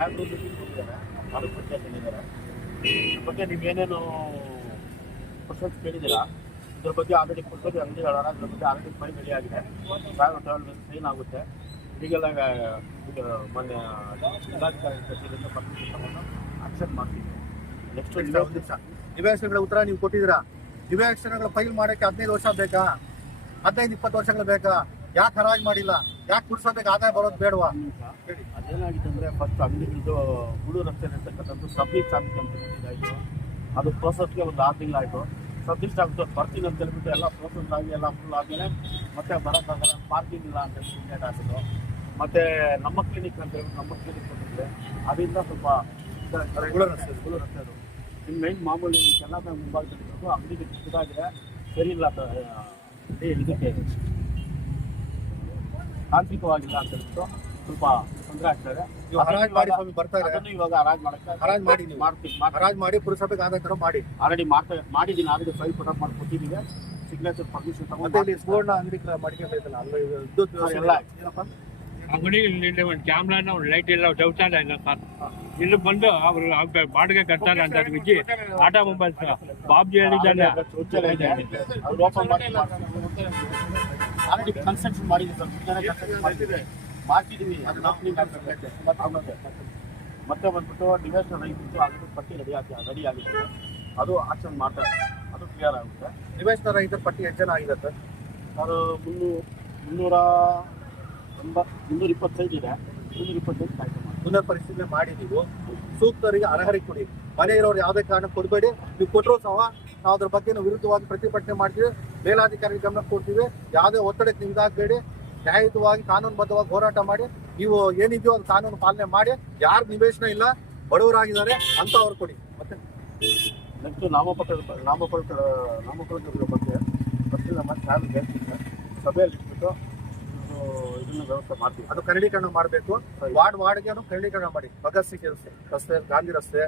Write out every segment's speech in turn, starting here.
ಸಾಹೇಬರು ಮೀಟಿಂಗ್ ಹೋಗಿದ್ದಾರೆ, ತಾಲೂಕು ಪಂಚಾಯತ್ ಹೇಳಿದ್ದಾರೆ. ಇದ್ರ ಬಗ್ಗೆ ನೀವೇನೇನು ಕ್ವಶನ್ಸ್ ಕೇಳಿದ್ದೀರಾ, ಇದ್ರ ಬಗ್ಗೆ ಆಲ್ರೆಡಿ ಕೊಡ್ಬೋದು ಅಂಗಡಿಗಳ ಇದ್ರ ಬಗ್ಗೆ ಆಲ್ರೆಡಿ ಫೈಲ್ ರೆಡಿ ಆಗಿದೆ. ಸಾಹೇಬ್ ಸೈನ್ ಆಗುತ್ತೆ. ಈಗೆಲ್ಲ ಈಗ ಮೊನ್ನೆ ಜಿಲ್ಲಾಧಿಕಾರಿ ಕಚೇರಿಯಿಂದ ಪರ್ಮಿಷನ್ ತಗೊಂಡು ಆಕ್ಷನ್ ಮಾಡ್ತೀವಿ. ನೆಕ್ಸ್ಟ್ ನಿವೇಶನಗಳ ಉತ್ತರ ನೀವು ಕೊಟ್ಟಿದ್ದೀರಾ. ನಿವೇಶನಗಳ ಫೈಲ್ ಮಾಡೋಕ್ಕೆ 15 ವರ್ಷ ಬೇಕಾ? 15-20 ವರ್ಷಗಳು ಬೇಕಾ? ಯಾಕೆ ಹರಾಜು ಮಾಡಿಲ್ಲ? ಯಾಕೆ ಕುಡ್ಸೋದಕ್ಕೆ ಆದಾಯ ಬರೋದು ಬೇಡವಾ? ಅದೇನಾಗಿದೆ ಅಂದರೆ ಫಸ್ಟ್ ಅಂಗಡಿಗಳದ್ದು ಗುಡು ರಸ್ತೆ ಇರ್ತಕ್ಕಂಥದ್ದು ಸಬ್ಮಿಟ್ ಆಗುತ್ತೆ ಅಂತ ಹೇಳಿದ್ದಾಯಿತು. ಅದು ಪ್ರೋಸೆಸ್ಗೆ ಒಂದು 6 ತಿಂಗಳಾಯಿತು. ಸಬ್ಮಿಟ್ ಆಗುತ್ತೆ ಬರ್ತೀನಿ ಅಂತ ಹೇಳ್ಬಿಟ್ಟು ಎಲ್ಲ ಪ್ರೋಸೆಸ್ ಆಗಿ ಎಲ್ಲ ಫುಲ್ ಆದಮೇಲೆ ಮತ್ತೆ ಬರೋಕ್ಕಾಗಲ್ಲ, ಪಾರ್ಕಿಂಗ್ ಇಲ್ಲ ಅಂತ ಹೇಳಿ ಹಾಕಿದ್ದು. ಮತ್ತು ನಮ್ಮ ಕ್ಲಿನಿಕ್ ಅಂತ ಹೇಳ್ಬಿಟ್ಟು ನಮ್ಮ ಕ್ಲಿನಿಕ್ ಬಂದಿದೆ. ಅದರಿಂದ ಸ್ವಲ್ಪ ಗುಳು ರಸ್ತೆ ಅದು ನಿಮ್ಮ ಮೈನ್ ಮಾಮೂಲಿ ಚೆನ್ನಾಗಿ ಮುಂಭಾಗದಲ್ಲಿರೋದು ಅಂಗಡಿಗೆ ಚಿಕ್ಕದಾಗಿದೆ, ಸರಿ ಇಲ್ಲ ಇದಕ್ಕೆ ತಾಂತ್ರಿಕವಾಗಿಲ್ಲ ಅಂತ ಹೇಳ್ಬಿಟ್ಟು ಸ್ವಲ್ಪ ತೊಂದರೆ ಆಗ್ತದೆ. ಹರಾಜು ಮಾಡಿ ಸ್ವಾಮಿ ಬರ್ತಾರೆ. ಇವಾಗ ಹರಾಜು ಮಾಡಕ್ಕೆ ಹರಾಜು ಮಾಡಿ ನೀವು ಹರಾಜು ಮಾಡಿ ಪುರಸಭೆಗೆ ಆದಾಯ ತರ ಮಾಡಿ ಆಲ್ರೆಡಿ ಮಾಡಿದ್ದೀನಿ. ಆಲ್ರೆಡಿ ಫೈಲ್ ಪುಟಪ್ ಮಾಡಿ ಕೊಟ್ಟಿದ್ದೀವಿ. ಸಿಗ್ನೇಚರ್ ಪರ್ಮಿಷನ್ ತಗೊಂಡು ಮತ್ತೆ ಇಲ್ಲಿ ಸುವರ್ಣ ಅಂಗಡಿ ಮಾಡ್ಕೊಂಡಿದ್ದಲ್ಲ ಅಲ್ಲ, ವಿದ್ಯುತ್ ಎಲ್ಲ ಏನಪ್ಪ ಅಂಗಡಿ ಒಂದು ಕ್ಯಾಮ್ರಾನ ಒಂದು ಲೈಟ್ ಎಲ್ಲ ಶೌಚಾಲಯ ಇಲ್ಲ ಸರ್. ಇಲ್ಲಿ ಬಂದು ಅವರು ಬಾಡಿಗೆ ಕಟ್ತಾರೆ ಅಂತ ಬಿಚ್ಚಿ ಆಟೋಮೊಬೈಲ್ಸ್ ಬಾಬ್ಜಿ ಹೇಳಿದ್ದಾನೆ ಶೌಚಾಲಯ ಇದೆ, ಅದು ಓಪನ್ ಮಾಡಿ ಆಲ್ರೆಡಿ ಕನ್ಸ್ಟ್ರಕ್ಷನ್ ಮಾಡಿದ್ದೀವಿ. ಮಾಡ್ತಿದ್ದೀವಿ ಅದು ಓಪನಿಂಗ್ ಆಗಬೇಕು. ಮತ್ತೆ ಬಂದ್ಬಿಟ್ಟು ನಿವೇಶನ ರೈತರು ಆಲ್ರೆಡಿ ಪಟ್ಟಿ ರೆಡಿ ಆಗಿದೆ. ಅದು ಆಕ್ಷನ್ ಮಾಡ್ತಾರೆ, ಅದು ಕ್ಲಿಯರ್ ಆಗುತ್ತೆ. ನಿವೇಶನ ರೈತರ ಪಟ್ಟಿ ಎಷ್ಟು ಜನ ಆಗಿದೆ ಸರ್? ಅದು 325 ಇದೆ. 325 ಕಾಯ್ದೆ ಮಾಡಿ ಪುನರ್ ಪರಿಶೀಲನೆ ಮಾಡಿ ನೀವು ಸೂಕ್ತರಿಗೆ ಅರ್ಹರಿಗೆ ಕೊಡಿ. ಮನೆ ಇರೋರು ಯಾವುದೇ ಕಾರಣ ಕೊಡಬೇಡಿ. ನೀವು ಕೊಟ್ಟರು ಸಹ ನಾವು ಅದ್ರ ಬಗ್ಗೆ ವಿರುದ್ಧವಾಗಿ ಪ್ರತಿಭಟನೆ ಮಾಡ್ತೀವಿ, ಮೇಲಾಧಿಕಾರಿ ಗಮನ ಕೊಡ್ತೀವಿ. ಯಾವುದೇ ಒತ್ತಡಕ್ಕೆ ನಿಮ್ದಾಗಬೇಡಿ. ನ್ಯಾಯಯುತವಾಗಿ ಕಾನೂನುಬದ್ಧವಾಗಿ ಹೋರಾಟ ಮಾಡಿ. ನೀವು ಏನಿದೆಯೋ ಅದು ಕಾನೂನು ಪಾಲನೆ ಮಾಡಿ. ಯಾರು ನಿವೇಶನ ಇಲ್ಲ ಬಡವರಾಗಿದ್ದಾರೆ ಅಂತ ಅವ್ರು ಕೊಡಿ. ಮತ್ತೆ ನೆಕ್ಸ್ಟ್ ನಾಮಫಲಕಗಳ ಬಗ್ಗೆ ಗೊತ್ತಿಲ್ಲ ಮತ್ತೆ ಯಾರು ಹೇಳ್ತಿದ್ದೆ ಸಭೆಯಲ್ಲಿ ಇಟ್ಬಿಟ್ಟು ಇದನ್ನ ವ್ಯವಸ್ಥೆ ಮಾಡ್ತೀವಿ. ಅದು ಕರಡೀಕರಣ ಮಾಡಬೇಕು. ವಾರ್ಡ್ಗೆ ಕರಡೀಕರಣ ಮಾಡಿ. ಭಗತ್ ಸಿಂಗ್ ರಸ್ತೆ, ಗಾಂಧಿ ರಸ್ತೆ,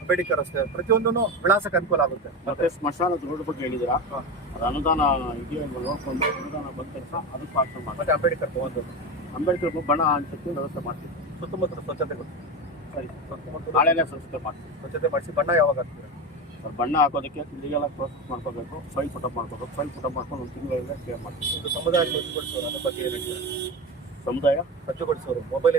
ಅಂಬೇಡ್ಕರ್ ರಸ್ತೆ ಪ್ರತಿಯೊಂದೂ ವಿಳಾಸಕ್ಕೆ ಅನುಕೂಲ ಆಗುತ್ತೆ. ಮತ್ತೆ ಸ್ಮಶಾನದ ರೋಡ್ ಬಗ್ಗೆ ಹೇಳಿದ್ದೀರಾ, ಅದು ಅನುದಾನ ಇದೆಯೋ ನೋಡ್ಕೊಂಡು ಅನುದಾನ ಬಂದ ಕೆಲಸ ಅದಕ್ಕೂ ಆಕ್ಷನ್ ಮಾಡಿ. ಮತ್ತೆ ಅಂಬೇಡ್ಕರ್ ಬಣ್ಣ ಹಂಚಕ್ಕೆ ವ್ಯವಸ್ಥೆ ಮಾಡ್ತೀವಿ. ಸುತ್ತಮುತ್ತಲ ಸ್ವಚ್ಛತೆ ಸರಿ, ನಾಳೆನೇ ಸ್ವಚ್ಛತೆ ಮಾಡ್ತೀವಿ. ಸ್ವಚ್ಛತೆ ಮಾಡಿಸಿ ಬಣ್ಣ ಯಾವಾಗ ಹಾಕ್ತೀರಾ? ಬಣ್ಣ ಹಾಕೋದಕ್ಕೆ ಇಲ್ಲಿಗೆಲ್ಲ ಪ್ರೋಸೆಸ್ ಮಾಡ್ಕೋಬೇಕು. ಫೈಲ್ ಪುಟಪ್ ಮಾಡ್ಕೋಬೇಕು. ಫೈಲ್ ಪುಟಪ್ ಮಾಡ್ಕೊಂಡು ಒಂದು ತಿಂಗಳಿಂದ ಕ್ಲಿಯರ್ ಮಾಡ್ತೀವಿ. ಇದು ಸಮುದಾಯ ಸ್ವಚ್ಛಗೊಳಿಸೋರು ಅದ್ರ ಬಗ್ಗೆ ಏನು ಸಮುದಾಯ ಸ್ವಚ್ಛಗೊಳಿಸೋರು ಮೊಬೈಲ್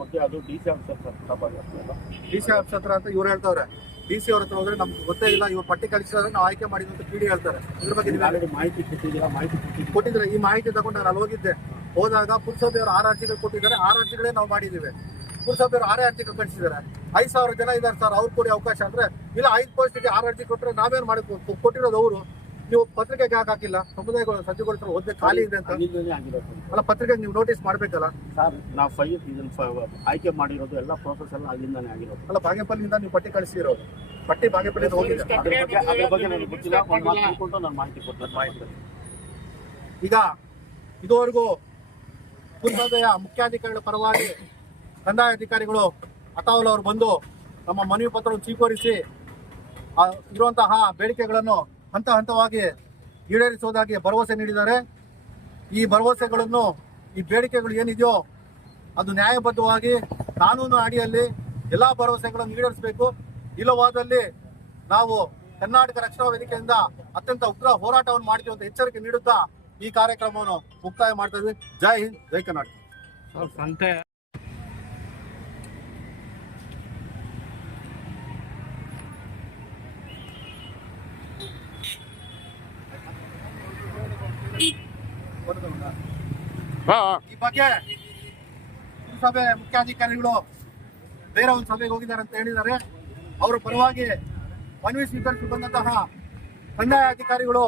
ಬಗ್ಗೆ ಅದು DC ಆಫೀಸರ್ ಪುಟಪ್ ಆಗಿರ್ತಲ್ಲ. DC ಆಫೀಸ್ ಹತ್ರ ಅಂತ ಇವ್ರು ಹೇಳ್ತಾವ್ರೆ. DC ಅವ್ರ ಹತ್ರ ಹೋದ್ರೆ ನಮ್ಗೆ ಗೊತ್ತೇ ಇಲ್ಲ, ಇವ್ರು ಪಟ್ಟಿ ಕಳಿಸಿದ್ರೆ ನಾವು ಆಯ್ಕೆ ಮಾಡಿದ್ವಿ ಅಂತ PD ಹೇಳ್ತಾರೆ. ಇದ್ರ ಬಗ್ಗೆ ನೀವು ಆಲ್ರೆಡಿ ಮಾಹಿತಿ ಕೊಟ್ಟಿದ್ರೆ ಈ ಮಾಹಿತಿ ತಗೊಂಡು ನಾನು ಅಲ್ಲಿ ಹೋಗಿದ್ದೆ. ಹೋದಾಗ ಪುರಸಭೆಯವರು 6 ಅರ್ಜಿಗಳು ಕೊಟ್ಟಿದ್ದಾರೆ. 6 ಅರ್ಜಿಗಳೇ ನಾವು ಮಾಡಿದ್ದೀವಿ. ಪುರಸಭೆಯವರು 6 ಅರ್ಜಿಗಳು ಕಳಿಸಿದ್ದಾರೆ. 5,000 ಜನ ಇದ್ದಾರೆ ಸರ್, ಅವ್ರು ಕೊಡಿ ಅವಕಾಶ ಅಂದ್ರೆ ಇಲ್ಲ. 5 ಪೋಸ್ಟಿಗೆ 6 ಅರ್ಜಿ ಕೊಟ್ಟರೆ ನಾವೇನು ಮಾಡಬೇಕು? ಕೊಟ್ಟಿರೋದು ಅವರು. ನೀವು ಪತ್ರಿಕೆಗೆ ಯಾಕೆ ಹಾಕಿಲ್ಲ? ಸಮುದಾಯಗಳು ಸಜ್ಜುಗೊಳಿಸಲು ಹೋದ್ರೆ ಖಾಲಿ ಇದೆ ಅಂತ ಅಲ್ಲ, ಪತ್ರಿಕೆಗೆ ನೀವು ನೋಟಿಸ್ ಮಾಡ್ಬೇಕಲ್ಲ ಸರ್. ನಾವು ಫೈಲ್ ಆಯ್ಕೆ ಮಾಡಿರೋದು ಎಲ್ಲ ಪ್ರೋಸೆಸ್ ಎಲ್ಲ ಅಲ್ಲಿಂದಾನೇ ಆಗಿರೋದು. ಅಲ್ಲ, ಬಾಗೇಪಲ್ಲಿಂದ ನೀವು ಪಟ್ಟಿ ಕಳಿಸಿರೋದು. ಪಟ್ಟಿ ಬಾಗೇಪಲ್ಲಿಂದ ಹೋಗಿದೆ. ಅದ್ರ ಬಗ್ಗೆ ನನಗೆ ಗೊತ್ತಿಲ್ಲ. ನಾನು ಮಾಹಿತಿ ಕೊಡ್ತೇನೆ. ಈಗ ಇದುವರೆಗೂ ಪುರಸಭೆಯ ಮುಖ್ಯಾಧಿಕಾರಿಗಳ ಪರವಾಗಿ ಕಂದಾಯ ಅಧಿಕಾರಿಗಳು ಅತಾವಲ್ ಅವರು ಬಂದು ತಮ್ಮ ಮನವಿ ಪತ್ರವನ್ನು ಸ್ವೀಕರಿಸಿ ಇರುವಂತಹ ಬೇಡಿಕೆಗಳನ್ನು ಹಂತ ಹಂತವಾಗಿ ಈಡೇರಿಸುವುದಾಗಿ ಭರವಸೆ ನೀಡಿದ್ದಾರೆ. ಈ ಭರವಸೆಗಳನ್ನು, ಈ ಬೇಡಿಕೆಗಳು ಏನಿದೆಯೋ ಅದು ನ್ಯಾಯಬದ್ಧವಾಗಿ ಕಾನೂನು ಅಡಿಯಲ್ಲಿ ಎಲ್ಲ ಭರವಸೆಗಳನ್ನು ಈಡೇರಿಸಬೇಕು. ಇಲ್ಲವಾದಲ್ಲಿ ನಾವು ಕರ್ನಾಟಕ ರಕ್ಷಣಾ ವೇದಿಕೆಯಿಂದ ಅತ್ಯಂತ ಉಗ್ರ ಹೋರಾಟವನ್ನು ಮಾಡ್ತೀವಿ ಅಂತ ಎಚ್ಚರಿಕೆ ನೀಡುತ್ತಾ ಈ ಕಾರ್ಯಕ್ರಮವನ್ನು ಮುಕ್ತಾಯ ಮಾಡ್ತಾ ಇದ್ವಿ. ಜೈ ಹಿಂದ್, ಜೈ ಕರ್ನಾಟಕ. ಸಂತೆ ಈ ಬಗ್ಗೆ ಪುರಸಭೆ ಮುಖ್ಯಾಧಿಕಾರಿಗಳು ಬೇರೆ ಒಂದು ಸಭೆಗೆ ಹೋಗಿದ್ದಾರೆ ಅಂತ ಹೇಳಿದ್ದಾರೆ. ಅವರ ಪರವಾಗಿ ಮನವಿ ಸ್ವೀಕರಿಸಿ ಬಂದಂತಹ ಕಂದಾಯ ಅಧಿಕಾರಿಗಳು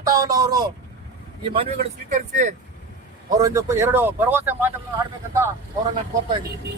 ಅತಾವಲ್ ಅವರು ಈ ಮನವಿಗಳು ಸ್ವೀಕರಿಸಿ ಅವರೊಂದು 2 ಭರವಸೆ ಮಾತುಗಳನ್ನು ಆಡ್ಬೇಕಂತ ಅವರನ್ನು ಕೋರ್ತಾ ಇದ್ದೀವಿ.